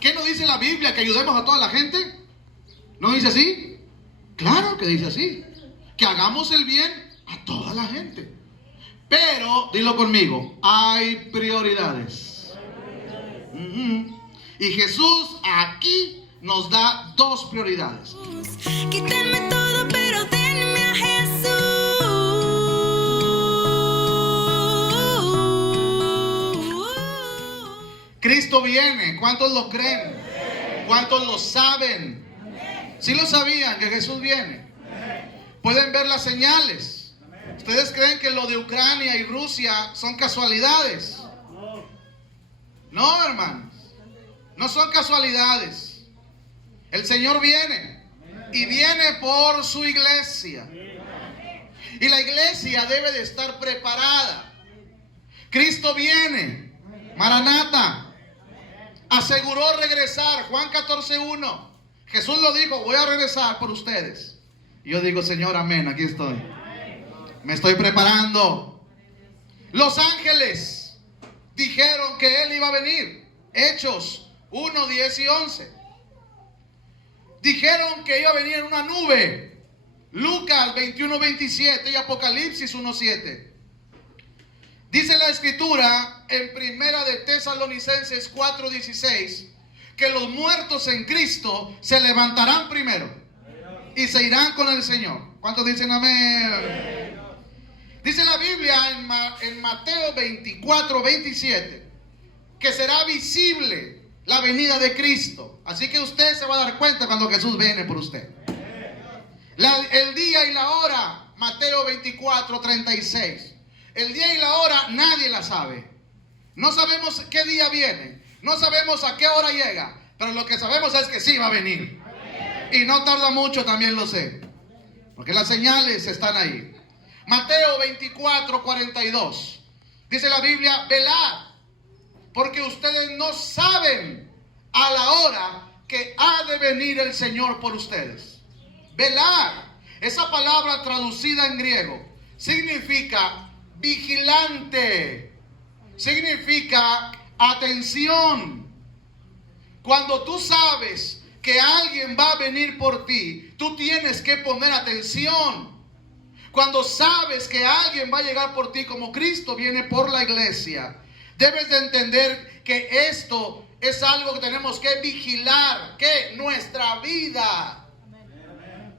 ¿Qué nos dice la Biblia? ¿Que ayudemos a toda la gente? ¿No dice así? Claro que dice así. Que hagamos el bien a toda la gente. Pero, dilo conmigo, hay prioridades. Y Jesús aquí nos da dos prioridades. Quítenme todo, pero denme a Jesús. Cristo viene. ¿Cuántos lo creen? ¿Cuántos lo saben? ¿Sí lo sabían que Jesús viene? Pueden ver las señales. ¿Ustedes creen que lo de Ucrania y Rusia son casualidades? No, hermanos. No son casualidades. El Señor viene. Y viene por su iglesia. Y la iglesia debe de estar preparada. Cristo viene. Maranata. Aseguró regresar. Juan 14:1. Jesús lo dijo, voy a regresar por ustedes. Y yo digo, Señor, amén, aquí estoy. Me estoy preparando. Los ángeles dijeron que Él iba a venir. Hechos 1, 10 y 11. Dijeron que iba a venir en una nube. Lucas 21, 27 y Apocalipsis 1, 7. Dice la escritura en primera de Tesalonicenses 4, 16, que los muertos en Cristo se levantarán primero y se irán con el Señor. ¿Cuántos dicen amén? Dice la Biblia en Mateo 24, 27, que será visible la venida de Cristo. Así que usted se va a dar cuenta cuando Jesús viene por usted. El día y la hora, Mateo 24, 36. El día y la hora nadie la sabe. No sabemos qué día viene. No sabemos a qué hora llega. Pero lo que sabemos es que sí va a venir. Y no tarda mucho, también lo sé. Porque las señales están ahí. Mateo 24, 42. Dice la Biblia, velad, porque ustedes no saben a la hora que ha de venir el Señor por ustedes. Velad. Esa palabra traducida en griego significa vigilante. Significa atención. Cuando tú sabes que alguien va a venir por ti, tú tienes que poner atención. Cuando sabes que alguien va a llegar por ti, como Cristo viene por la iglesia, debes de entender que esto es algo que tenemos que vigilar, que nuestra vida.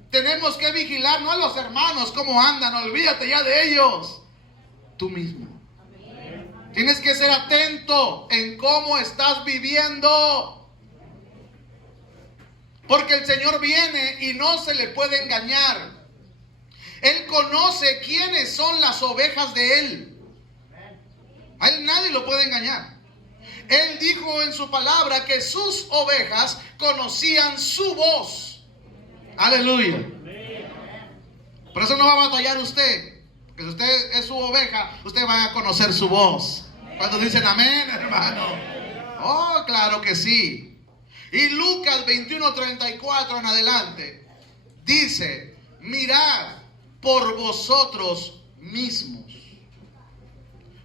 Tenemos que vigilar, no a los hermanos, cómo andan, olvídate ya de ellos. Tú mismo. Tienes que ser atento en cómo estás viviendo. Porque el Señor viene y no se le puede engañar. Él conoce quiénes son las ovejas de Él. A Él nadie lo puede engañar. Él dijo en su palabra que sus ovejas conocían su voz. Aleluya. Por eso no va a batallar usted. Porque si usted es su oveja, usted va a conocer su voz. ¿Cuántos dicen amén, hermano? Oh, claro que sí. Y Lucas 21, 34 en adelante dice, mirad por vosotros mismos.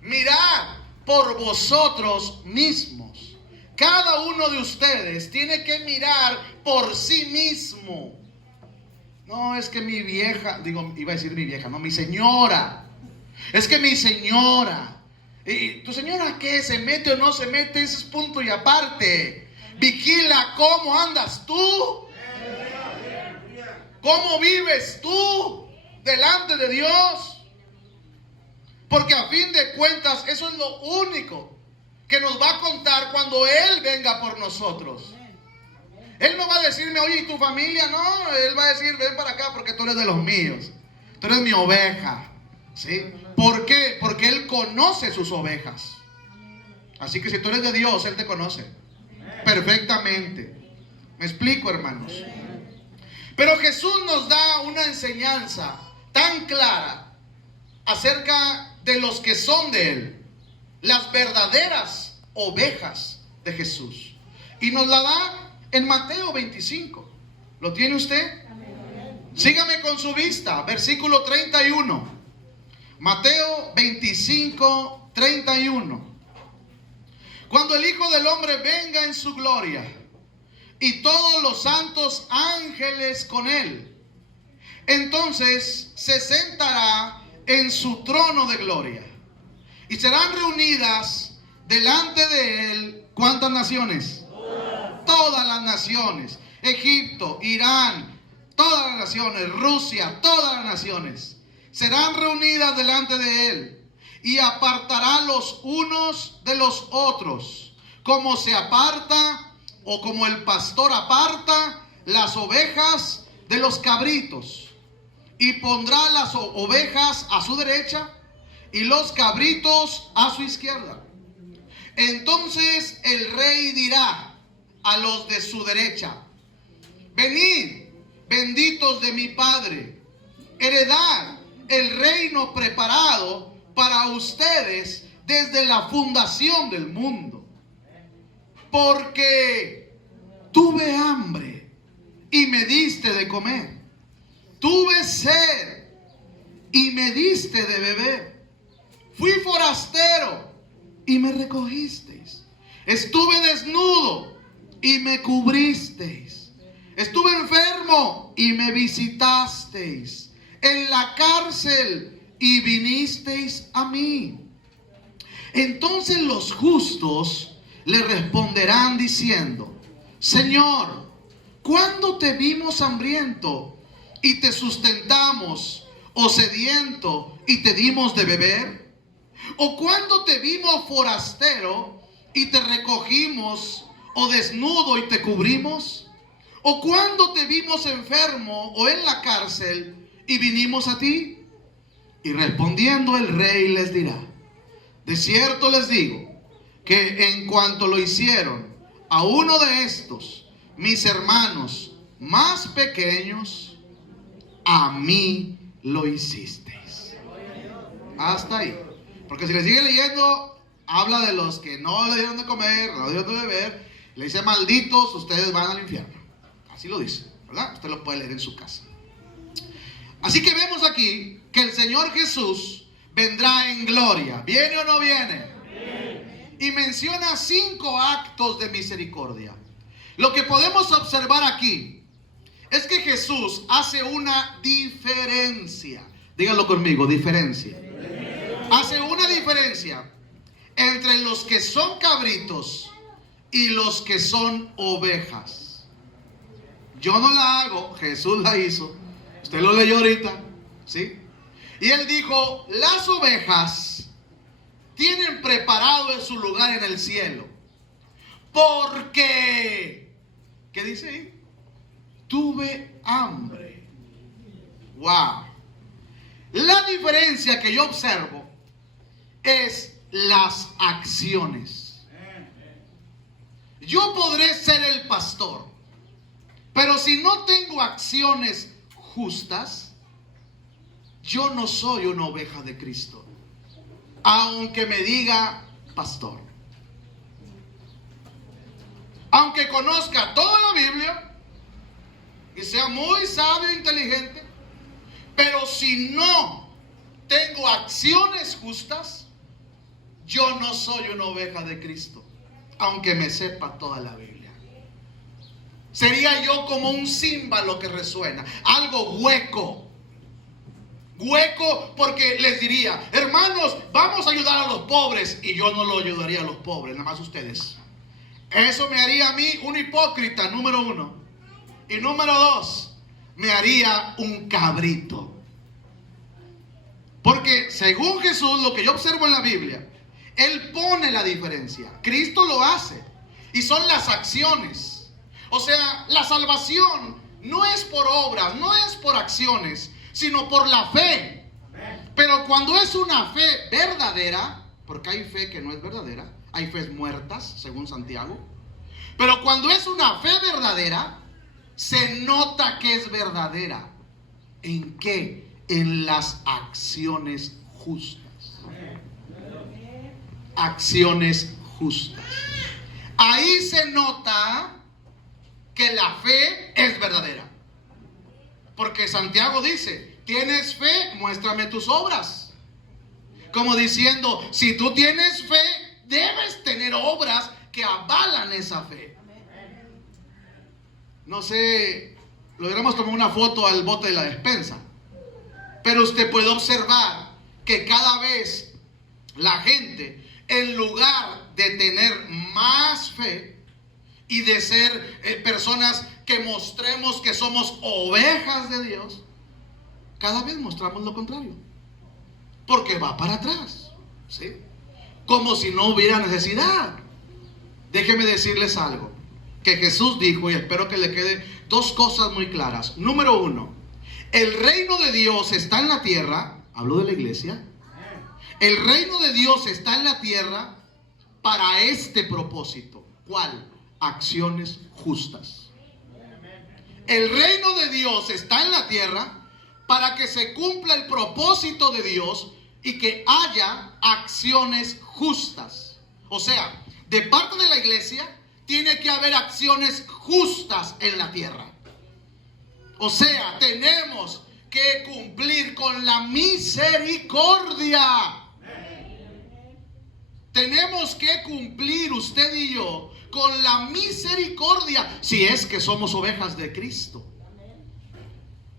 Mirad por vosotros mismos. Cada uno de ustedes tiene que mirar por sí mismo. No, es que mi vieja, iba a decir mi vieja, no, mi señora. Es que mi señora. ¿Y tu señora qué? ¿Se mete o no se mete? Ese es punto y aparte. Vigila cómo andas tú. ¿Cómo vives tú delante de Dios? Porque a fin de cuentas eso es lo único que nos va a contar cuando Él venga por nosotros. Él no va a decirme, oye, ¿y tu familia? No, Él va a decir, ven para acá porque tú eres de los míos. Tú eres mi oveja. ¿Sí? ¿Por qué? Porque Él conoce sus ovejas. Así que si tú eres de Dios, Él te conoce perfectamente. ¿Me explico, hermanos? Pero Jesús nos da una enseñanza tan clara acerca de los que son de Él, las verdaderas ovejas de Jesús. Y nos la da en Mateo 25. ¿Lo tiene usted? Sígame con su vista, versículo 31. Mateo 25, 31. Cuando el Hijo del Hombre venga en su gloria y todos los santos ángeles con él. Entonces se sentará en su trono de gloria y serán reunidas delante de él, ¿cuántas naciones? Todas las naciones. Egipto, Irán, todas las naciones, Rusia, todas las naciones serán reunidas delante de él, y apartará los unos de los otros, como se aparta o como el pastor aparta las ovejas de los cabritos, y pondrá las ovejas a su derecha y los cabritos a su izquierda. Entonces el rey dirá a los de su derecha: venid, benditos de mi Padre, heredad el reino preparado para ustedes desde la fundación del mundo. Porque tuve hambre y me diste de comer, tuve sed y me diste de beber, fui forastero y me recogisteis, estuve desnudo y me cubristeis, estuve enfermo y me visitasteis, en la cárcel y vinisteis a mí. Entonces los justos le responderán diciendo: Señor, ¿cuándo te vimos hambriento y te sustentamos, o sediento y te dimos de beber? ¿O cuándo te vimos forastero y te recogimos, o desnudo y te cubrimos? ¿O cuándo te vimos enfermo o en la cárcel y vinimos a ti? Y respondiendo el rey les dirá: de cierto les digo que en cuanto lo hicieron a uno de estos mis hermanos más pequeños, a mí lo hicisteis. Hasta ahí. Porque si le sigue leyendo, habla de los que no le dieron de comer, no le dieron de beber, le dice: malditos, ustedes van al infierno. Así lo dice, ¿verdad? Usted lo puede leer en su casa. Así que vemos aquí que el Señor Jesús vendrá en gloria. ¿Viene o no viene? Y menciona 5 actos de misericordia. Lo que podemos observar aquí es que Jesús hace una diferencia. Díganlo conmigo: diferencia. Hace una diferencia entre los que son cabritos y los que son ovejas. Yo no la hago, Jesús la hizo. Usted lo leyó ahorita, ¿sí? Y él dijo: las ovejas tienen preparado en su lugar en el cielo, porque, ¿qué dice ahí? Tuve hambre. Wow. La diferencia que yo observo es las acciones. Yo podré ser el pastor, pero si no tengo acciones justas, yo no soy una oveja de Cristo, aunque me diga pastor, aunque conozca toda la Biblia y sea muy sabio e inteligente, pero si no tengo acciones justas, yo no soy una oveja de Cristo, aunque me sepa toda la Biblia. Sería yo como un címbalo que resuena, algo hueco. Hueco, porque les diría: hermanos, vamos a ayudar a los pobres, y yo no lo ayudaría a los pobres, nada más ustedes. Eso me haría a mí un hipócrita, número 1. Y número 2, me haría un cabrito. Porque según Jesús, lo que yo observo en la Biblia, Él pone la diferencia. Cristo lo hace, y son las acciones. O sea, la salvación no es por obras, no es por acciones, sino por la fe. Pero cuando es una fe verdadera, porque hay fe que no es verdadera, hay fe muertas, según Santiago. Pero cuando es una fe verdadera, se nota que es verdadera. ¿En qué? En las acciones justas. Acciones justas. Ahí se nota que la fe es verdadera. Porque Santiago dice: ¿tienes fe? Muéstrame tus obras. Como diciendo, si tú tienes fe, debes tener obras que avalan esa fe. no sé, lo hubiéramos tomado una foto al bote de la despensa. Pero usted puede observar que cada vez la gente, en lugar de tener más fe y de ser personas que mostremos que somos ovejas de Dios, cada vez mostramos lo contrario. Porque va para atrás, ¿sí? Como si no hubiera necesidad. Déjenme decirles algo que Jesús dijo, y espero que le queden dos cosas muy claras. Número uno, el reino de Dios está en la tierra. Hablo de la iglesia. El reino de Dios está en la tierra para este propósito. ¿Cuál? Acciones justas. El reino de Dios está en la tierra para que se cumpla el propósito de Dios y que haya acciones justas. O sea, de parte de la iglesia tiene que haber acciones justas en la tierra. O sea, tenemos que cumplir con la misericordia. Tenemos que cumplir, usted y yo, con la misericordia, si es que somos ovejas de Cristo.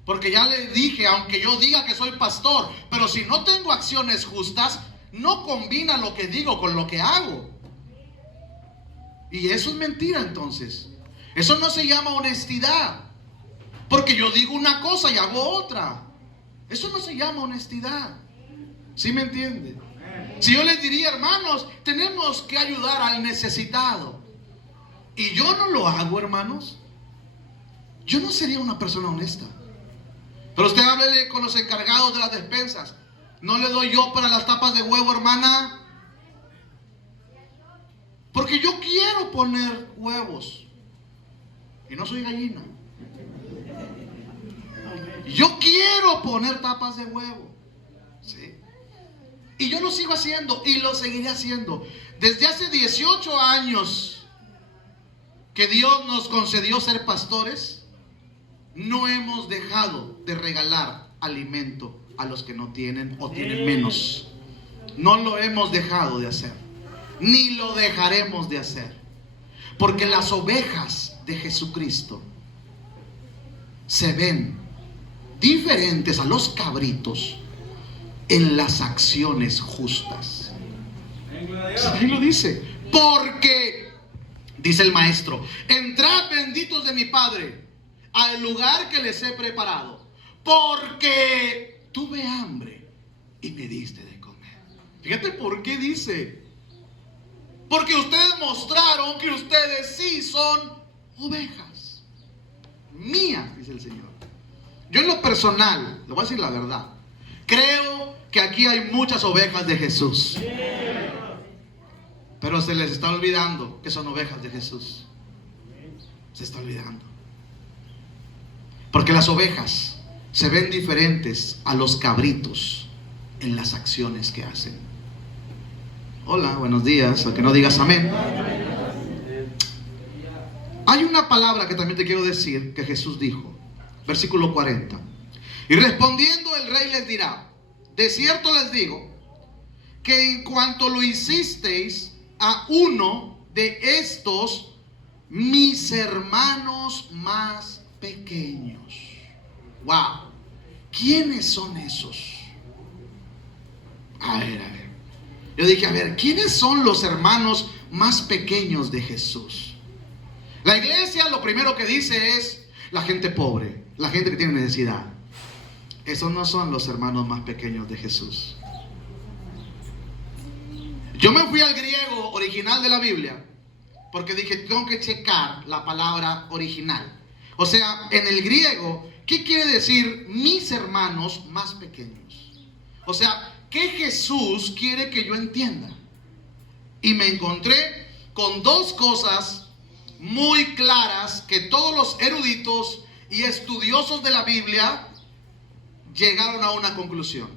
Porque ya le dije, aunque yo diga que soy pastor, pero si no tengo acciones justas, no combina lo que digo con lo que hago. Y eso es mentira entonces. Eso no se llama honestidad. Porque yo digo una cosa y hago otra. Eso no se llama honestidad. ¿Sí me entiende? Si yo les diría, hermanos, tenemos que ayudar al necesitado, y yo no lo hago, hermanos, yo no sería una persona honesta. Pero usted háblele con los encargados de las despensas. No le doy yo para las tapas de huevo, hermana, porque yo quiero poner huevos y no soy gallina. Yo quiero poner tapas de huevo, ¿sí? Y yo lo sigo haciendo y lo seguiré haciendo. Desde hace 18 años que Dios nos concedió ser pastores, no hemos dejado de regalar alimento a los que no tienen o tienen menos. No lo hemos dejado de hacer, ni lo dejaremos de hacer, porque las ovejas de Jesucristo se ven diferentes a los cabritos en las acciones justas. Ahí lo dice. Porque, dice el maestro, entrad benditos de mi Padre al lugar que les he preparado, porque tuve hambre y me diste de comer. Fíjate por qué dice. Porque ustedes mostraron que ustedes sí son ovejas mías, dice el Señor. Yo en lo personal, le voy a decir la verdad, creo que aquí hay muchas ovejas de Jesús, pero se les está olvidando que son ovejas de Jesús. Se está olvidando. Porque las ovejas se ven diferentes a los cabritos en las acciones que hacen. Hola, buenos días, aunque no digas amén. Hay una palabra que también te quiero decir que Jesús dijo, versículo 40. Y respondiendo el rey les dirá: de cierto les digo que en cuanto lo hicisteis a uno de estos mis hermanos más pequeños. Wow. ¿Quiénes son esos? A ver. Yo dije, a ver, ¿quiénes son los hermanos más pequeños de Jesús? La iglesia lo primero que dice es la gente pobre, la gente que tiene necesidad. Esos no son los hermanos más pequeños de Jesús. Yo me fui al griego original de la Biblia porque dije, tengo que checar la palabra original. O sea, en el griego, ¿qué quiere decir mis hermanos más pequeños? O sea, ¿qué Jesús quiere que yo entienda? Y me encontré con dos cosas muy claras que todos los eruditos y estudiosos de la Biblia llegaron a una conclusión.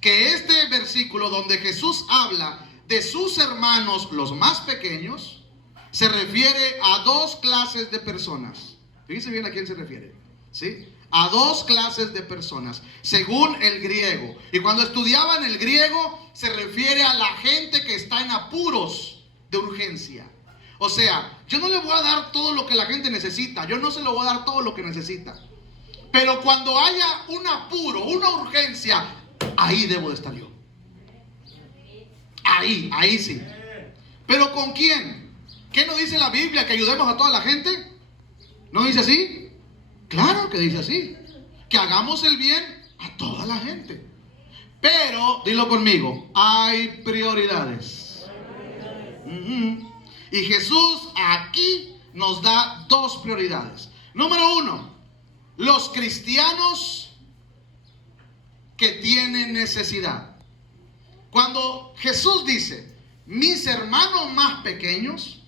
Que este versículo donde Jesús habla de sus hermanos los más pequeños se refiere a dos clases de personas. Fíjense bien a quién se refiere, ¿sí? A dos clases de personas, según el griego. Y cuando estudiaban el griego, se refiere a la gente que está en apuros de urgencia. O sea, yo no le voy a dar todo lo que la gente necesita. Yo no se lo voy a dar todo lo que necesita. Pero cuando haya un apuro, una urgencia, ahí debo de estar yo. Ahí sí. ¿Pero con quién? ¿Qué nos dice la Biblia? ¿Que ayudemos a toda la gente? ¿No dice así? Claro que dice así. Que hagamos el bien a toda la gente. Pero, dilo conmigo, hay prioridades. Y Jesús aquí nos da dos prioridades. Número uno, los cristianos que tienen necesidad. Cuando Jesús dice, mis hermanos más pequeños,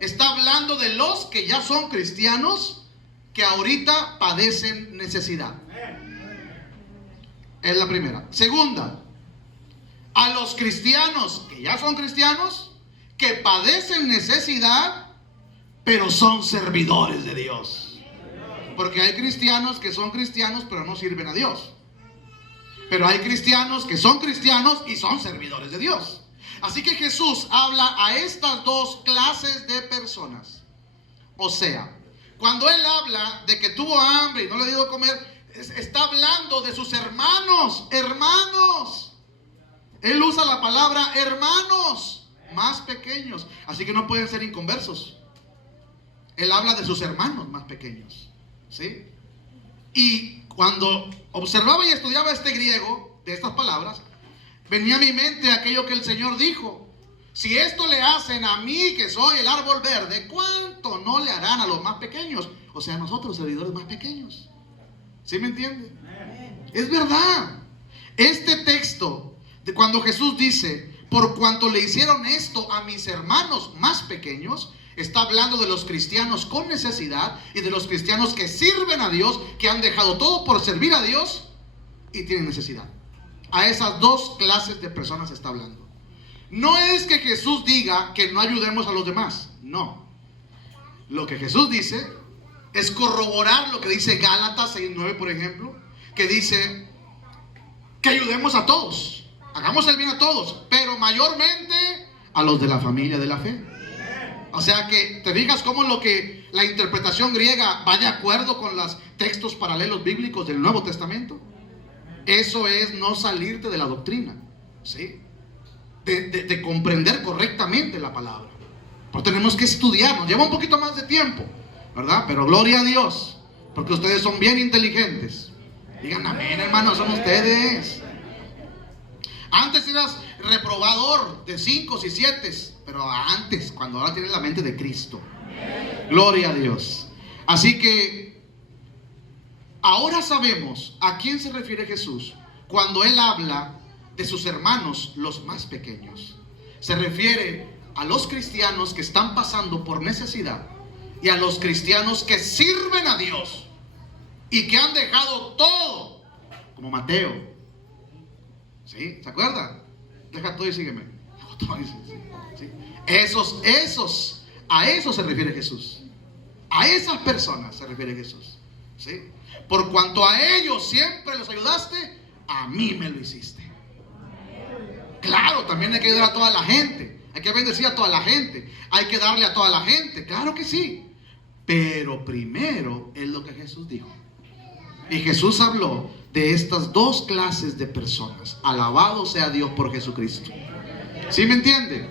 está hablando de los que ya son cristianos, que ahorita padecen necesidad. Es la primera. Segunda, a los cristianos que ya son cristianos, que padecen necesidad, pero son servidores de Dios. Porque hay cristianos que son cristianos, pero no sirven a Dios. Pero hay cristianos que son cristianos y son servidores de Dios. Así que Jesús habla a estas dos clases de personas. O sea, cuando Él habla de que tuvo hambre y no le dio de comer, está hablando de sus hermanos. Hermanos. Él usa la palabra hermanos más pequeños. Así que no pueden ser inconversos. Él habla de sus hermanos más pequeños. ¿Sí? Y cuando observaba y estudiaba este griego de estas palabras, venía a mi mente aquello que el Señor dijo: si esto le hacen a mí, que soy el árbol verde, ¿cuánto no le harán a los más pequeños? O sea, a nosotros, servidores más pequeños. ¿Sí me entiende? Es verdad. Este texto, de cuando Jesús dice, por cuanto le hicieron esto a mis hermanos más pequeños, está hablando de los cristianos con necesidad y de los cristianos que sirven a Dios, que han dejado todo por servir a Dios y tienen necesidad. A esas dos clases de personas está hablando. No es que Jesús diga que no ayudemos a los demás. No. Lo que Jesús dice es corroborar lo que dice Gálatas 6:9, por ejemplo, que dice que ayudemos a todos, hagamos el bien a todos, pero mayormente a los de la familia de la fe. O sea que te fijas cómo la interpretación griega va de acuerdo con los textos paralelos bíblicos del Nuevo Testamento. Eso es no salirte de la doctrina, ¿sí? De comprender correctamente la palabra. Pero tenemos que estudiar, nos lleva un poquito más de tiempo, ¿verdad? Pero gloria a Dios, porque ustedes son bien inteligentes. Digan amén, hermanos, son ustedes. Antes eras reprobador de 5 y 7, pero antes, cuando ahora tienes la mente de Cristo. Gloria a Dios. Así que ahora sabemos a quién se refiere Jesús cuando Él habla de sus hermanos, los más pequeños. Se refiere a los cristianos que están pasando por necesidad y a los cristianos que sirven a Dios y que han dejado todo, como Mateo. ¿Sí? ¿Se acuerdan? Deja todo y sígueme. ¿Sí? A esos se refiere Jesús. A esas personas se refiere Jesús. ¿Sí? Por cuanto a ellos siempre los ayudaste, a mí me lo hiciste. Claro, también hay que ayudar a toda la gente. Hay que bendecir a toda la gente. Hay que darle a toda la gente. Claro que sí. Pero primero es lo que Jesús dijo. Y Jesús habló de estas dos clases de personas. Alabado sea Dios por Jesucristo. ¿Sí me entiende?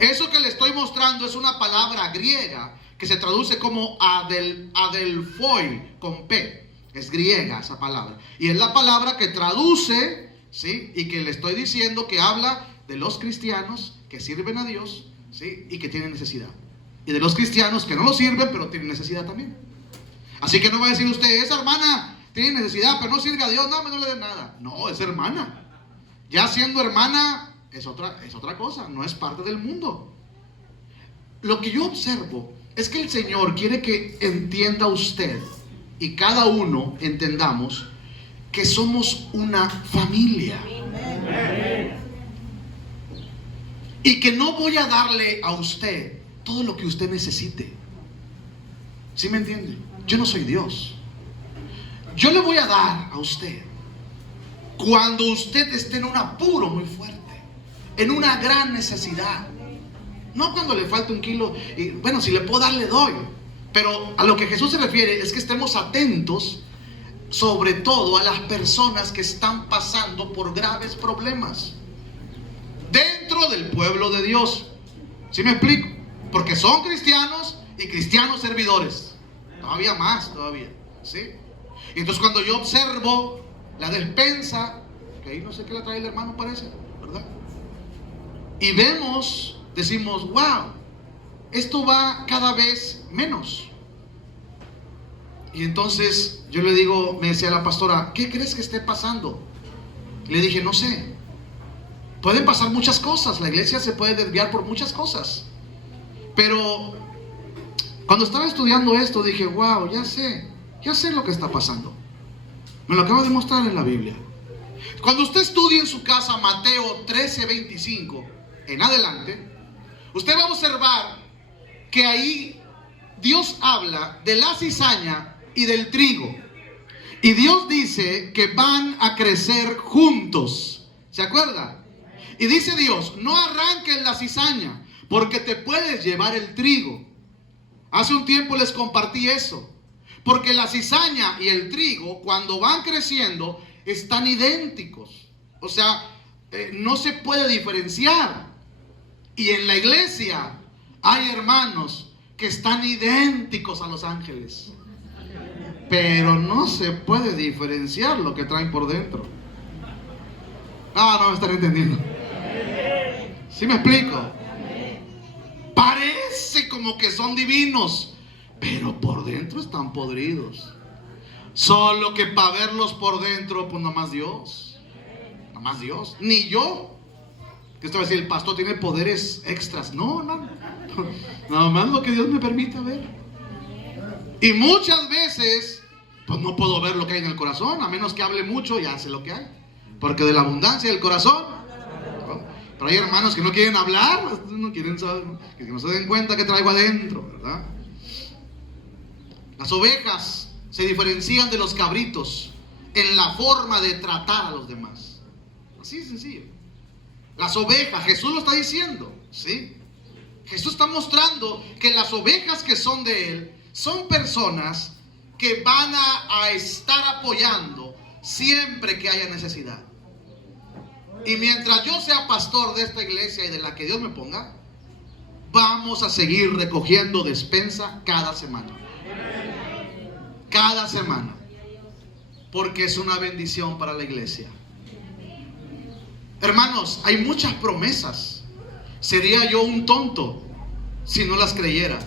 Eso que le estoy mostrando es una palabra griega que se traduce como adelphoi con P. Es griega esa palabra. Y es la palabra que traduce, ¿sí? Y que le estoy diciendo que habla de los cristianos que sirven a Dios, ¿sí? Y que tienen necesidad. Y de los cristianos que no lo sirven, pero tienen necesidad también. Así que no va a decir usted, esa hermana tiene necesidad, pero no sirve a Dios, no le dé nada. No, es hermana. Ya siendo hermana es otra cosa, no es parte del mundo. Lo que yo observo es que el Señor quiere que entienda usted y cada uno entendamos que somos una familia. Y que no voy a darle a usted todo lo que usted necesite. ¿Sí me entiende? Yo no soy Dios. Yo le voy a dar a usted cuando usted esté en un apuro muy fuerte, en una gran necesidad. No cuando le falta un kilo, y bueno, si le puedo dar, le doy. Pero a lo que Jesús se refiere es que estemos atentos, sobre todo a las personas que están pasando por graves problemas dentro del pueblo de Dios. ¿Sí me explico? Porque son cristianos y cristianos servidores. Todavía más, todavía. ¿Sí? Y entonces cuando yo observo la despensa, que ahí no sé qué la trae el hermano, parece, ¿verdad? Y vemos, decimos, wow, esto va cada vez menos. Y entonces yo le digo, me decía la pastora, ¿qué crees que esté pasando? Le dije, no sé. Pueden pasar muchas cosas, la iglesia se puede desviar por muchas cosas. Pero cuando estaba estudiando esto dije, wow, ya sé lo que está pasando. Me lo acaba de mostrar en la Biblia. Cuando usted estudie en su casa Mateo 13:25 en adelante, usted va a observar que ahí Dios habla de la cizaña y del trigo. Y Dios dice que van a crecer juntos. ¿Se acuerda? Y dice Dios, no arranques la cizaña, porque te puedes llevar el trigo. Hace un tiempo les compartí eso. Porque la cizaña y el trigo, cuando van creciendo, están idénticos. O sea, no se puede diferenciar. Y en la iglesia hay hermanos que están idénticos a los ángeles, pero no se puede diferenciar lo que traen por dentro. No me están entendiendo. ¿Sí me explico? Parece como que son divinos, pero por dentro están podridos. Solo que para verlos por dentro, pues nomás Dios. Nomás Dios. Ni yo. Que esto va a decir, el pastor tiene poderes extras. No. Nada más lo que Dios me permite ver. Y muchas veces, pues no puedo ver lo que hay en el corazón, a menos que hable mucho y hace lo que hay. Porque de la abundancia del corazón. Pero hay hermanos que no quieren hablar, no quieren saber, que no se den cuenta que traigo adentro, ¿verdad? Las ovejas se diferencian de los cabritos en la forma de tratar a los demás. Así de sencillo. Las ovejas, Jesús lo está diciendo, ¿sí? Jesús está mostrando que las ovejas que son de Él son personas que van a estar apoyando siempre que haya necesidad. Y mientras yo sea pastor de esta iglesia y de la que Dios me ponga, vamos a seguir recogiendo despensa cada semana. Cada semana. Porque es una bendición para la iglesia. Hermanos, hay muchas promesas. Sería yo un tonto si no las creyera.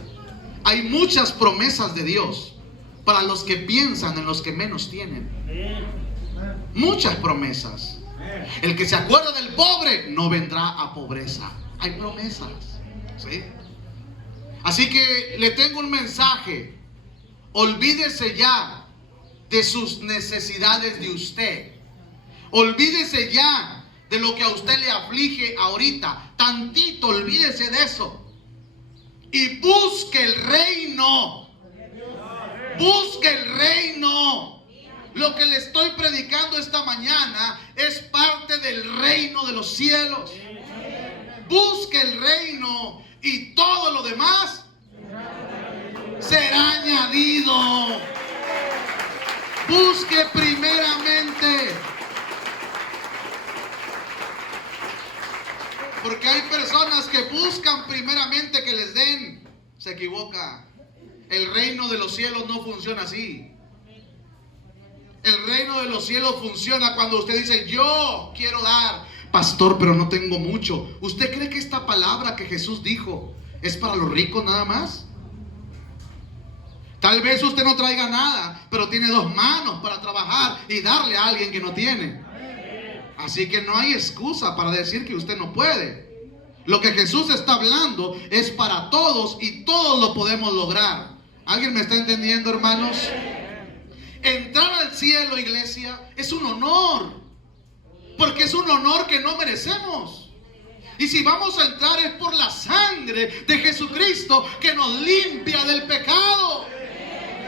Hay muchas promesas de Dios para los que piensan en los que menos tienen. Muchas promesas. El que se acuerda del pobre no vendrá a pobreza. Hay promesas, ¿sí? Así que le tengo un mensaje. Olvídese ya de sus necesidades de usted. Olvídese ya de lo que a usted le aflige ahorita. Tantito, olvídese de eso. Y busque el reino. Busque el reino. Lo que le estoy predicando esta mañana es parte del reino de los cielos. Busque el reino y todo lo demás será añadido. Busque primeramente. Porque hay personas que buscan primeramente que les den. Se equivoca. El reino de los cielos no funciona así. El reino de los cielos funciona cuando usted dice, yo quiero dar, pastor, pero no tengo mucho. ¿Usted cree que esta palabra que Jesús dijo es para los ricos nada más? Tal vez usted no traiga nada, pero tiene dos manos para trabajar y darle a alguien que no tiene. Así que no hay excusa para decir que usted no puede. Lo que Jesús está hablando es para todos y todos lo podemos lograr. ¿Alguien me está entendiendo, hermanos? Entrar al cielo, iglesia, es un honor. Porque es un honor que no merecemos. Y si vamos a entrar es por la sangre de Jesucristo que nos limpia del pecado.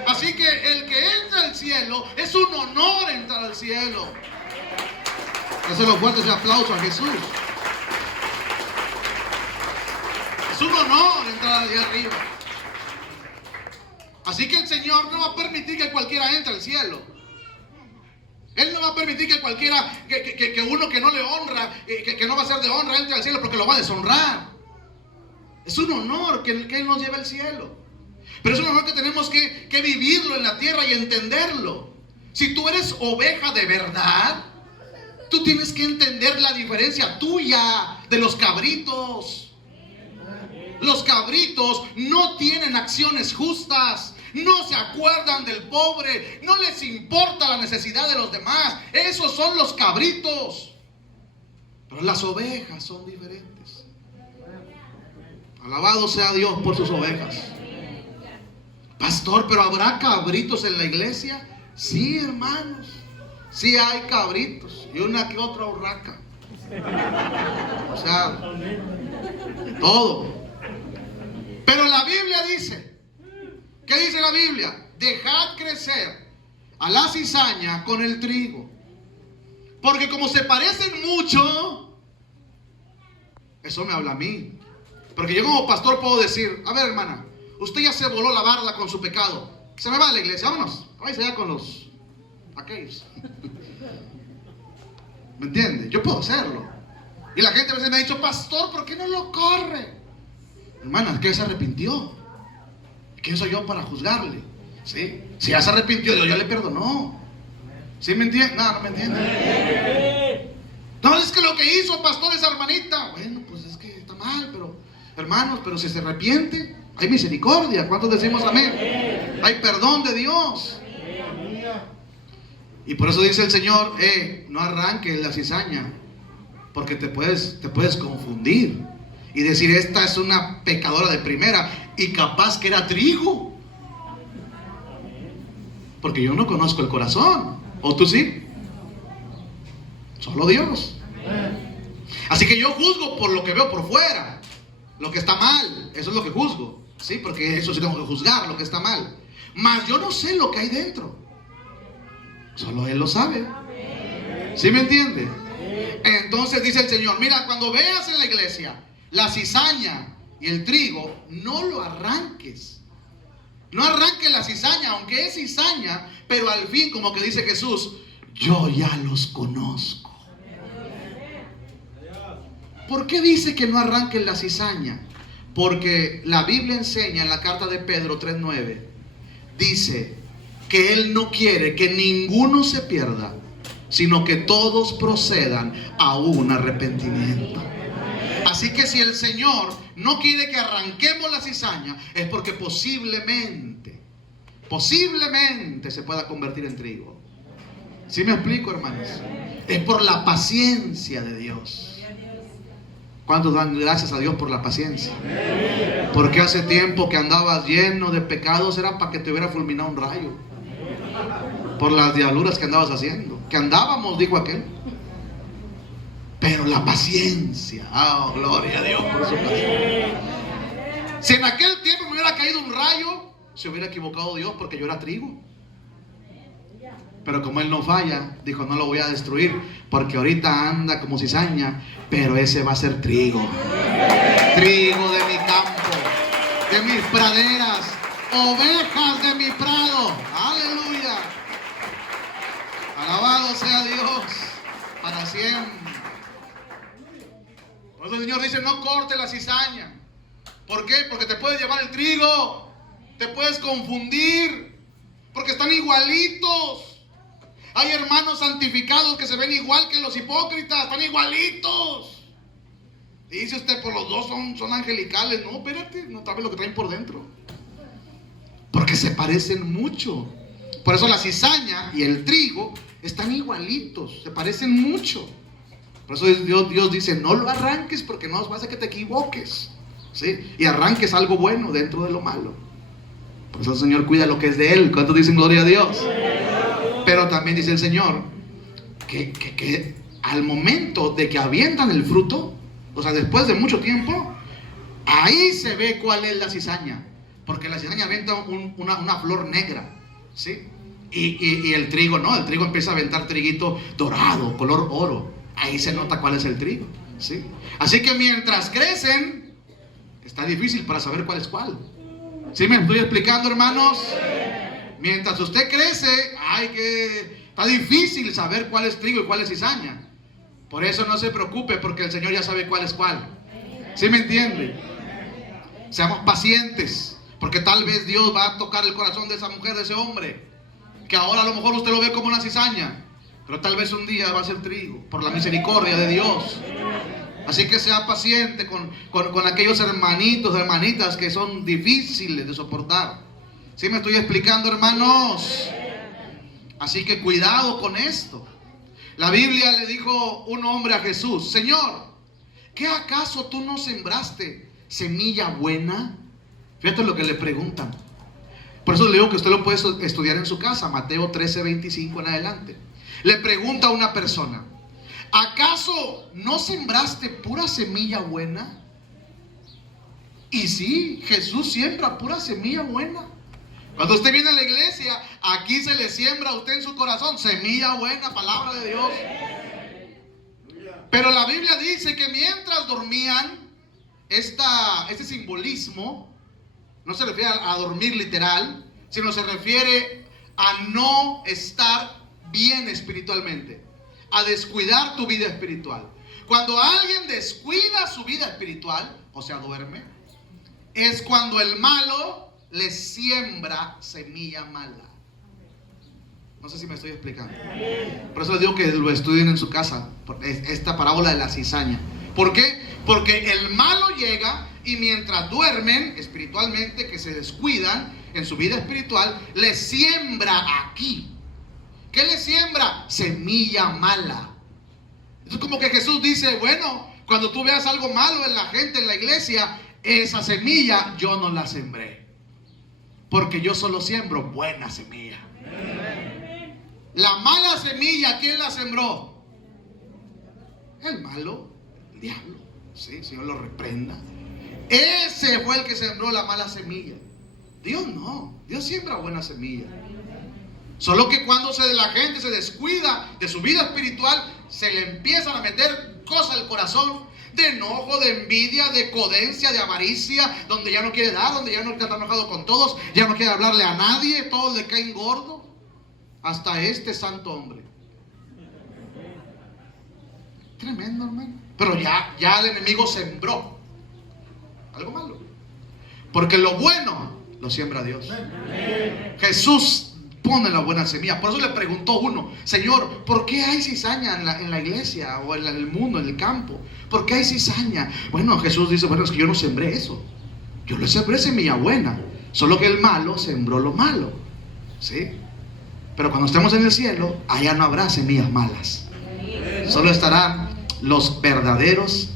Así que el que entra al cielo, es un honor entrar al cielo. Déselo fuerte ese aplauso a Jesús. Es un honor entrar allá arriba. Así que el Señor no va a permitir que cualquiera entre al cielo. Él no va a permitir que cualquiera, que uno que no le honra, que no va a ser de honra, entre al cielo porque lo va a deshonrar. Es un honor que Él nos lleve al cielo. Pero es un honor que tenemos que vivirlo en la tierra y entenderlo. Si tú eres oveja de verdad, tú tienes que entender la diferencia tuya de los cabritos. Los cabritos no tienen acciones justas, no se acuerdan del pobre, no les importa la necesidad de los demás. Esos son los cabritos. Pero las ovejas son diferentes. Alabado sea Dios por sus ovejas. Pastor, ¿pero habrá cabritos en la iglesia? Sí, hermanos. Sí hay cabritos y una que otra urraca. O sea, todo. Pero la Biblia dice, ¿qué dice la Biblia? Dejad crecer a la cizaña con el trigo. Porque como se parecen mucho, eso me habla a mí. Porque yo como pastor puedo decir, a ver hermana, usted ya se voló la barda con su pecado. Se me va a la iglesia, vámonos. Váyase allá con los aquellos. ¿Me entiende? Yo puedo hacerlo. Y la gente a veces me ha dicho, pastor, ¿por qué no lo corre? Hermana, es que se arrepintió. ¿Quién soy yo para juzgarle? ¿Sí? Si ya se arrepintió, Dios ya le perdonó. ¿Sí me entiende? No me entiende. No, es que lo que hizo, pastor, esa hermanita, bueno, pues es que está mal, pero hermanos, pero si se arrepiente, hay misericordia. ¿Cuántos decimos amén? Hay perdón de Dios. Y por eso dice el Señor, no arranques la cizaña, porque te puedes confundir y decir, esta es una pecadora de primera, y capaz que era trigo. Porque yo no conozco el corazón. ¿O tú sí? Solo Dios. Así que yo juzgo por lo que veo por fuera. Lo que está mal, eso es lo que juzgo. Sí, porque eso sí tengo que juzgar, lo que está mal. Mas yo no sé lo que hay dentro. Solo Él lo sabe. ¿Sí me entiende? Entonces dice el Señor, mira, cuando veas en la iglesia la cizaña y el trigo, no lo arranques. No arranques la cizaña, aunque es cizaña, pero al fin, como que dice Jesús, yo ya los conozco. ¿Por qué dice que no arranques la cizaña? Porque la Biblia enseña en la carta de Pedro 3:9, dice que Él no quiere que ninguno se pierda, sino que todos procedan a un arrepentimiento. Así que si el Señor no quiere que arranquemos la cizaña, es porque posiblemente se pueda convertir en trigo. ¿Sí me explico, hermanos? Es por la paciencia de Dios. ¿Cuántos dan gracias a Dios por la paciencia? Porque hace tiempo que andabas lleno de pecados, era para que te hubiera fulminado un rayo. Por las diabluras que andabas haciendo. Que andábamos, dijo aquel. Pero la paciencia, gloria a Dios por su paciencia. Si en aquel tiempo me hubiera caído un rayo, se hubiera equivocado Dios porque yo era trigo. Pero como Él no falla, dijo, no lo voy a destruir, porque ahorita anda como cizaña, pero ese va a ser trigo. Trigo de mi campo, de mis praderas, ovejas de mi prado. Aleluya. Alabado sea Dios para siempre. Por eso el Señor dice, no corte la cizaña. ¿Por qué? Porque te puede llevar el trigo. Te puedes confundir. Porque están igualitos. Hay hermanos santificados que se ven igual que los hipócritas. Están igualitos. Y dice usted, pues los dos son angelicales. No, espérate, no sabes lo que traen por dentro. Porque se parecen mucho. Por eso la cizaña y el trigo están igualitos. Se parecen mucho. Por eso Dios dice, no lo arranques porque no vas a que te equivoques, ¿sí? Y arranques algo bueno dentro de lo malo. Por eso el Señor cuida lo que es de Él. ¿Cuántos dicen gloria a Dios? Pero también dice el Señor que al momento de que avientan el fruto, o sea, después de mucho tiempo, ahí se ve cuál es la cizaña. Porque la cizaña avienta una flor negra, ¿sí? Y el trigo no, el trigo empieza a aventar triguito dorado, color oro. Ahí se nota cuál es el trigo, ¿sí? Así que mientras crecen, Está difícil para saber cuál es cuál. ¿Sí me estoy explicando, hermanos? Mientras usted crece, está difícil saber cuál es trigo y cuál es cizaña. Por eso no se preocupe, porque el Señor ya sabe cuál es cuál. ¿Sí me entiende? Seamos pacientes, porque tal vez Dios va a tocar el corazón de esa mujer, de ese hombre, que ahora a lo mejor usted lo ve como una cizaña, pero tal vez un día va a ser trigo, por la misericordia de Dios. Así que sea paciente con aquellos hermanitos, hermanitas que son difíciles de soportar. ¿Sí me estoy explicando, hermanos? Así que cuidado con esto. La Biblia le dijo un hombre a Jesús: Señor, ¿qué acaso tú no sembraste semilla buena? Fíjate lo que le preguntan. Por eso le digo que usted lo puede estudiar en su casa, Mateo 13:25 en adelante. Le pregunta a una persona: ¿acaso no sembraste pura semilla buena? Y sí, Jesús siembra pura semilla buena. Cuando usted viene a la iglesia, aquí se le siembra a usted en su corazón semilla buena, palabra de Dios. Pero la Biblia dice que mientras dormían, este simbolismo no se refiere a dormir literal, sino se refiere a no estar bien espiritualmente, a descuidar tu vida espiritual. Cuando alguien descuida su vida espiritual, o sea, duerme, es cuando el malo le siembra semilla mala. No sé si me estoy explicando. Por eso les digo que lo estudien en su casa, esta parábola de la cizaña. ¿Por qué? Porque el malo llega y mientras duermen espiritualmente, que se descuidan en su vida espiritual, le siembra aquí. ¿Qué le siembra? Semilla mala. Es como que Jesús dice: bueno, cuando tú veas algo malo en la gente, en la iglesia, esa semilla yo no la sembré, porque yo solo siembro buena semilla. La mala semilla, ¿quién la sembró? El malo, el diablo. Sí, Señor lo reprenda. Ese fue el que sembró la mala semilla. Dios no, Dios siembra buena semilla. Solo que cuando la gente se descuida de su vida espiritual, se le empiezan a meter cosas al corazón, de enojo, de envidia, de codencia, de avaricia, donde ya no quiere dar, donde ya no está enojado con todos, ya no quiere hablarle a nadie, todos le caen gordo, hasta este santo hombre. Tremendo, hermano. Pero ya el enemigo sembró algo malo, porque lo bueno lo siembra Dios. Jesús pone la buena semilla. Por eso le preguntó uno: Señor, ¿por qué hay cizaña en la iglesia o en el mundo, en el campo? ¿Por qué hay cizaña? Bueno, Jesús dice: bueno, es que yo no sembré eso, yo le sembré semilla buena, solo que el malo sembró lo malo. ¿Sí? Pero cuando estemos en el cielo, allá no habrá semillas malas, solo estarán los verdaderos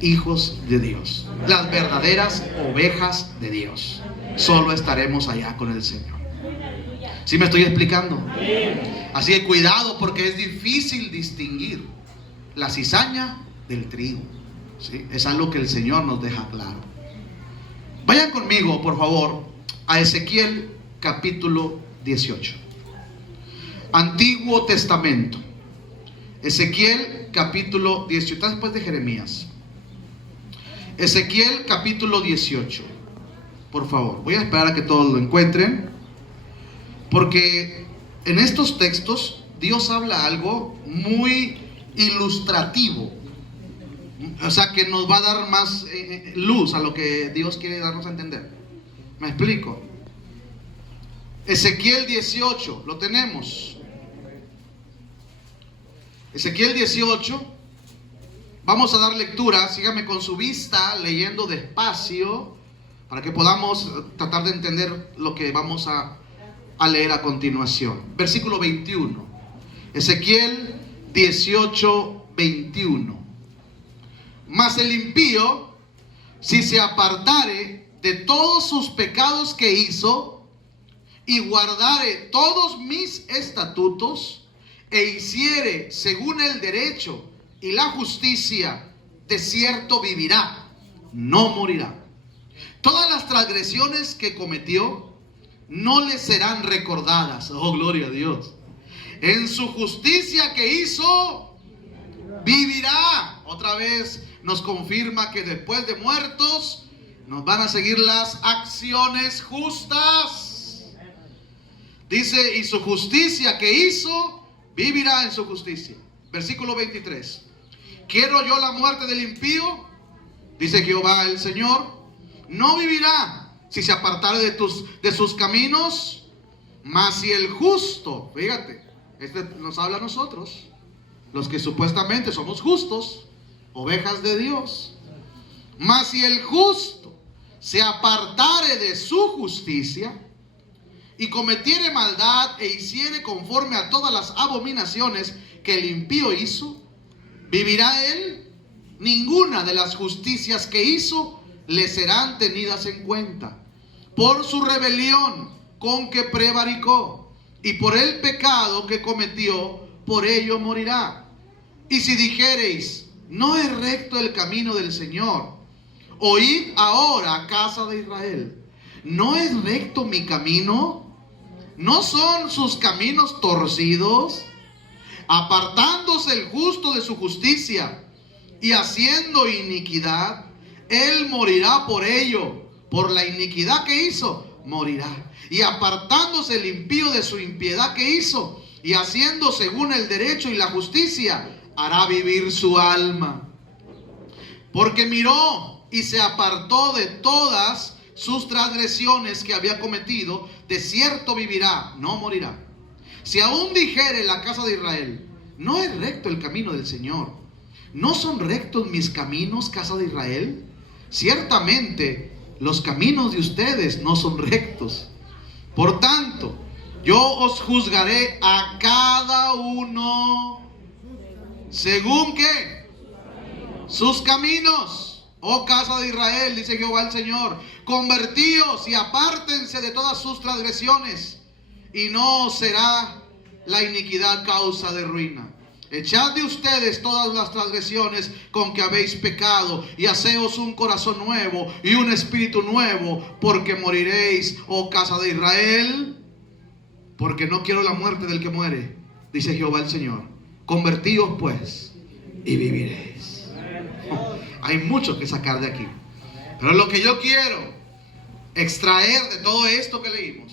hijos de Dios, las verdaderas ovejas de Dios. Solo estaremos allá con el Señor. ¿Sí me estoy explicando? Así que cuidado, porque es difícil distinguir la cizaña del trigo. ¿Sí? Es algo que el Señor nos deja claro. Vayan conmigo, por favor, a Ezequiel capítulo 18. Antiguo Testamento. Ezequiel capítulo 18. Está después de Jeremías. Ezequiel capítulo 18. Por favor, voy a esperar a que todos lo encuentren, porque en estos textos Dios habla algo muy ilustrativo, o sea, que nos va a dar más luz a lo que Dios quiere darnos a entender. ¿Me explico? Ezequiel 18, lo tenemos. Ezequiel 18, vamos a dar lectura. Sígame con su vista, leyendo despacio, para que podamos tratar de entender lo que vamos a leer a continuación. Versículo 21. Ezequiel 18, 21. Mas el impío, si se apartare de todos sus pecados que hizo, y guardare todos mis estatutos, e hiciere según el derecho y la justicia, de cierto vivirá, no morirá. Todas las transgresiones que cometió no le serán recordadas. Oh, gloria a Dios. En su justicia que hizo, vivirá. Otra vez nos confirma que después de muertos Nos van a seguir las acciones justas. Dice, y su justicia que hizo, vivirá en su justicia. Versículo 23. ¿Quiero yo la muerte del impío? Dice Jehová el Señor. No vivirá si se apartare de sus caminos. Mas si el justo, fíjate, este nos habla a nosotros, los que supuestamente somos justos, ovejas de Dios. Mas si el justo se apartare de su justicia y cometiere maldad e hiciere conforme a todas las abominaciones que el impío hizo, ¿vivirá él? Ninguna de las justicias que hizo le serán tenidas en cuenta. Por su rebelión con que prevaricó y por el pecado que cometió, por ello morirá. Y si dijereis, no es recto el camino del Señor, oíd ahora, casa de Israel, ¿no es recto mi camino? ¿No son sus caminos torcidos? Apartándose el justo de su justicia y haciendo iniquidad, él morirá por ello. Por la iniquidad que hizo, morirá. Y apartándose el impío de su impiedad que hizo y haciendo según el derecho y la justicia, hará vivir su alma. Porque miró y se apartó de todas sus transgresiones que había cometido, de cierto vivirá, no morirá. Si aún dijere la casa de Israel, no es recto el camino del Señor, ¿no son rectos mis caminos, casa de Israel? Ciertamente los caminos de ustedes no son rectos. Por tanto, yo os juzgaré a cada uno según ¿qué? Sus caminos. Oh casa de Israel, dice Jehová el Señor, convertíos y apártense de todas sus transgresiones, y no será la iniquidad causa de ruina. Echad de ustedes todas las transgresiones con que habéis pecado, y haceos un corazón nuevo y un espíritu nuevo, porque moriréis, oh casa de Israel. Porque no quiero la muerte del que muere, dice Jehová el Señor. Convertíos pues y viviréis. Hay mucho que sacar de aquí, pero lo que yo quiero extraer de todo esto que leímos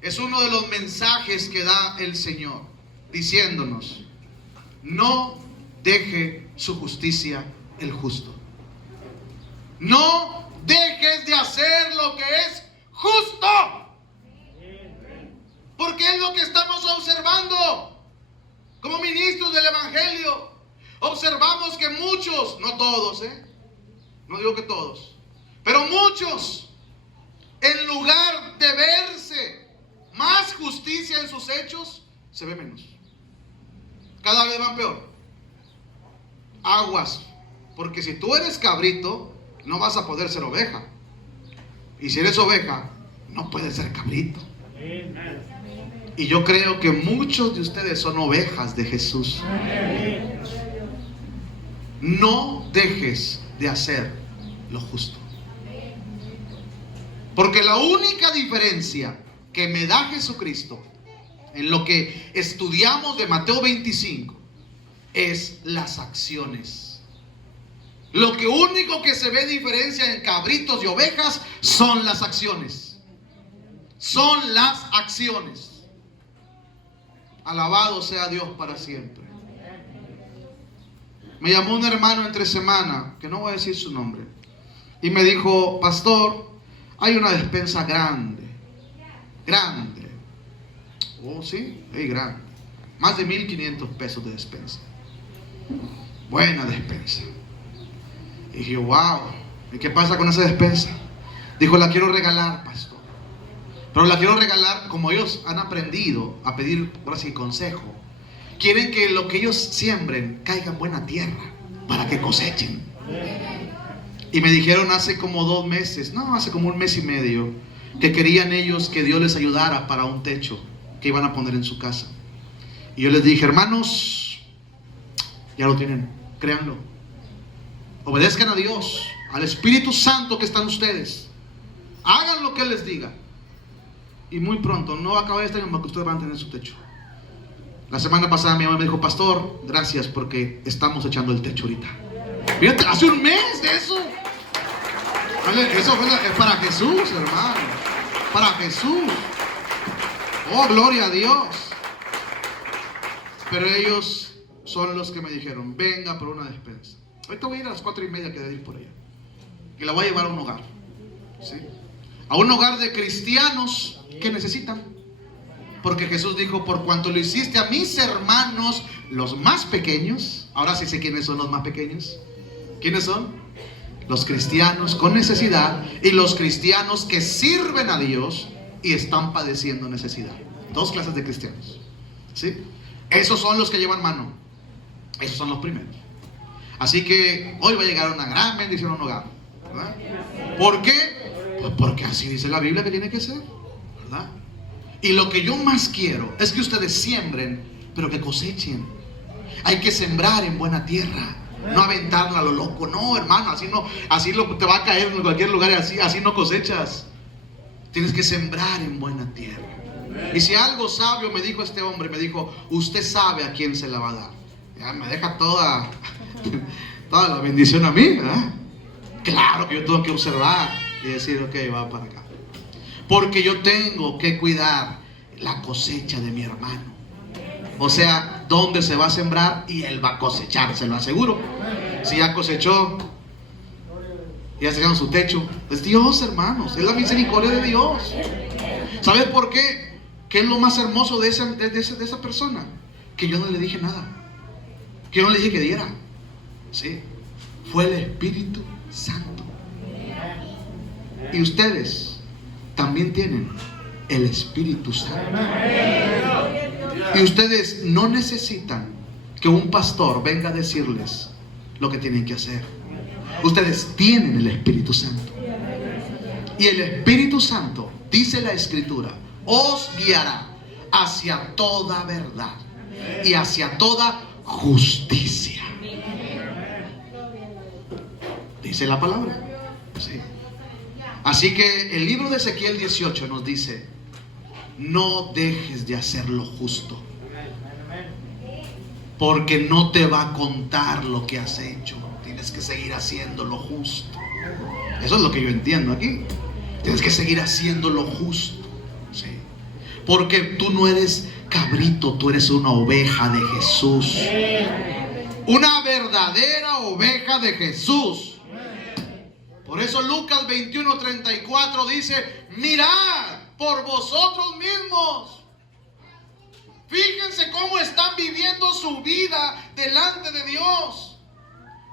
es uno de los mensajes que da el Señor, diciéndonos: no deje su justicia el justo. No dejes de hacer lo que es justo, porque es lo que estamos observando como ministros del Evangelio. Observamos que muchos, no todos, no digo que todos, pero muchos, en lugar de verse más justicia en sus hechos, se ve menos. Cada vez van peor. Aguas, porque si tú eres cabrito, no vas a poder ser oveja. Y si eres oveja, no puedes ser cabrito. Y yo creo que muchos de ustedes son ovejas de Jesús. No dejes de hacer lo justo. Porque la única diferencia que me da Jesucristo en lo que estudiamos de Mateo 25 es las acciones. Lo que único que se ve diferencia en cabritos y ovejas son las acciones. Son las acciones. Alabado sea Dios para siempre. Me llamó un hermano entre semana, que no voy a decir su nombre, y me dijo: pastor, hay una despensa grande. Oh, sí, es grande. Más de 1,500 pesos de despensa. Buena despensa. Y dije: wow, ¿y qué pasa con esa despensa? Dijo: la quiero regalar, pastor. Pero la quiero regalar como ellos han aprendido a pedir, por así, consejo. Quieren que lo que ellos siembren caiga en buena tierra para que cosechen. Y me dijeron hace como 2 meses, no, hace como 1 mes y medio, que querían ellos que Dios les ayudara para un techo que iban a poner en su casa. Y yo les dije: hermanos, ya lo tienen, créanlo. Obedezcan a Dios, al Espíritu Santo que está en ustedes. Hagan lo que Él les diga. Y muy pronto, no va a acabar este año para que ustedes van a tener su techo. La semana pasada mi mamá me dijo: pastor, gracias porque estamos echando el techo ahorita. Fíjate, hace 1 mes de eso. Eso es para Jesús, hermano. Para Jesús. Oh, gloria a Dios. Pero ellos son los que me dijeron: venga por una despensa. Ahorita voy a ir a las 4:30 que debe ir por allá. Y la voy a llevar a un hogar. ¿Sí? A un hogar de cristianos que necesitan. Porque Jesús dijo: por cuanto lo hiciste a mis hermanos, los más pequeños. Ahora sí sé quiénes son los más pequeños. ¿Quiénes son? Los cristianos con necesidad y los cristianos que sirven a Dios y están padeciendo necesidad. Dos clases de cristianos. ¿Sí? Esos son los que llevan mano. Esos son los primeros. Así que hoy va a llegar una gran bendición a un hogar, ¿verdad? ¿Por qué? Pues porque así dice la Biblia que tiene que ser, ¿verdad? Y lo que yo más quiero es que ustedes siembren, pero que cosechen. Hay que sembrar en buena tierra, no aventarla a lo loco. No, hermano, así no, te va a caer en cualquier lugar y así no cosechas. Tienes que sembrar en buena tierra. Y si algo sabio me dijo este hombre, me dijo: usted sabe a quién se la va a dar. Ya me deja toda la bendición a mí, ¿verdad? Claro que yo tengo que observar y decir: ok, va para acá. Porque yo tengo que cuidar la cosecha de mi hermano. O sea, dónde se va a sembrar y él va a cosechar, se lo aseguro. Si ya cosechó, ya se ganó su techo, es Dios, hermanos, es la misericordia de Dios. ¿Sabes por qué? ¿Qué es lo más hermoso de esa persona? Que yo no le dije nada, que yo no le dije que diera. Sí, fue el Espíritu Santo. Y ustedes también tienen el Espíritu Santo. Y ustedes no necesitan que un pastor venga a decirles lo que tienen que hacer. Ustedes tienen el Espíritu Santo. Y el Espíritu Santo, dice la Escritura, os guiará hacia toda verdad y hacia toda justicia. Dice la palabra. Sí. Así que el libro de Ezequiel 18 nos dice: no dejes de hacer lo justo, porque no te va a contar lo que has hecho. Tienes que seguir haciendo lo justo. Eso es lo que yo entiendo aquí. Tienes que seguir haciendo lo justo, ¿sí? Porque tú no eres cabrito, tú eres una oveja de Jesús. Una verdadera oveja de Jesús. Por eso Lucas 21:34 dice: mirad por vosotros mismos. Fíjense cómo están viviendo su vida delante de Dios.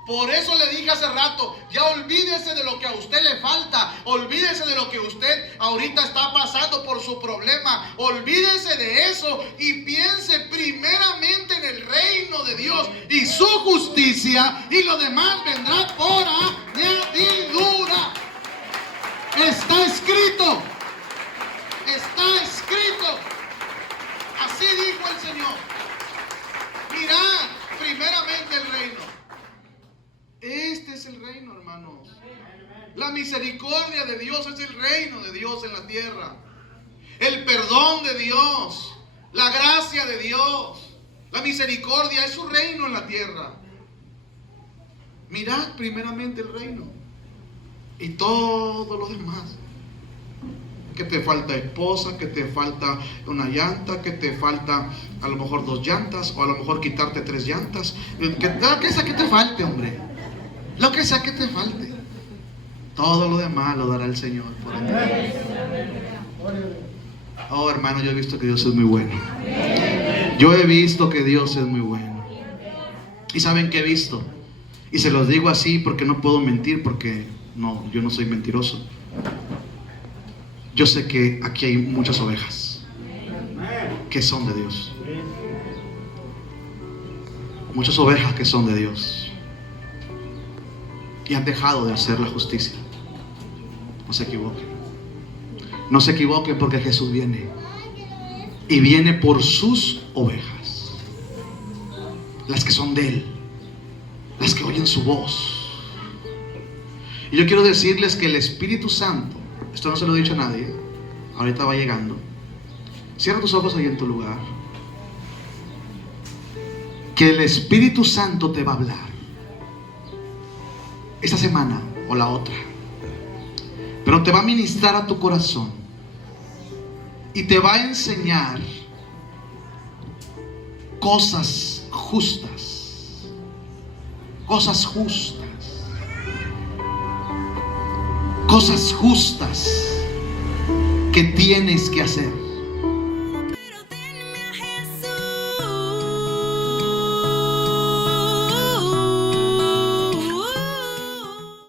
Por eso le dije hace rato: ya olvídese de lo que a usted le falta. Olvídese de lo que usted ahorita está pasando por su problema. Olvídese de eso y piense primeramente en el reino de Dios y su justicia, y lo demás vendrá por añadidura. Está escrito. Está escrito. Así dijo el Señor. Mirad primeramente el reino. Este es el reino, hermanos. La misericordia de Dios es el reino de Dios en la tierra. El perdón de Dios, la gracia de Dios, la misericordia es su reino en la tierra. Mirad primeramente el reino y todo lo demás. Que te falta esposa, que te falta una llanta, que te falta a lo mejor 2 llantas, o a lo mejor quitarte 3 llantas. Lo que sea que te falte, hombre. Lo que sea que te falte. Todo lo demás lo dará el Señor por entender. Oh, hermano, yo he visto que Dios es muy bueno. Yo he visto que Dios es muy bueno. ¿Y saben qué he visto? Y se los digo así porque no puedo mentir, porque no, yo no soy mentiroso. Yo sé que aquí hay muchas ovejas que son de Dios. Muchas ovejas que son de Dios. Y han dejado de hacer la justicia. No se equivoquen. No se equivoquen, porque Jesús viene. Y viene por sus ovejas. Las que son de Él. Las que oyen su voz. Y yo quiero decirles que el Espíritu Santo, esto no se lo he dicho a nadie, ahorita va llegando. Cierra tus ojos ahí en tu lugar. Que el Espíritu Santo te va a hablar esta semana o la otra. pero te va a ministrar a tu corazón y te va a enseñar cosas justas, cosas justas, cosas justas que tienes que hacer.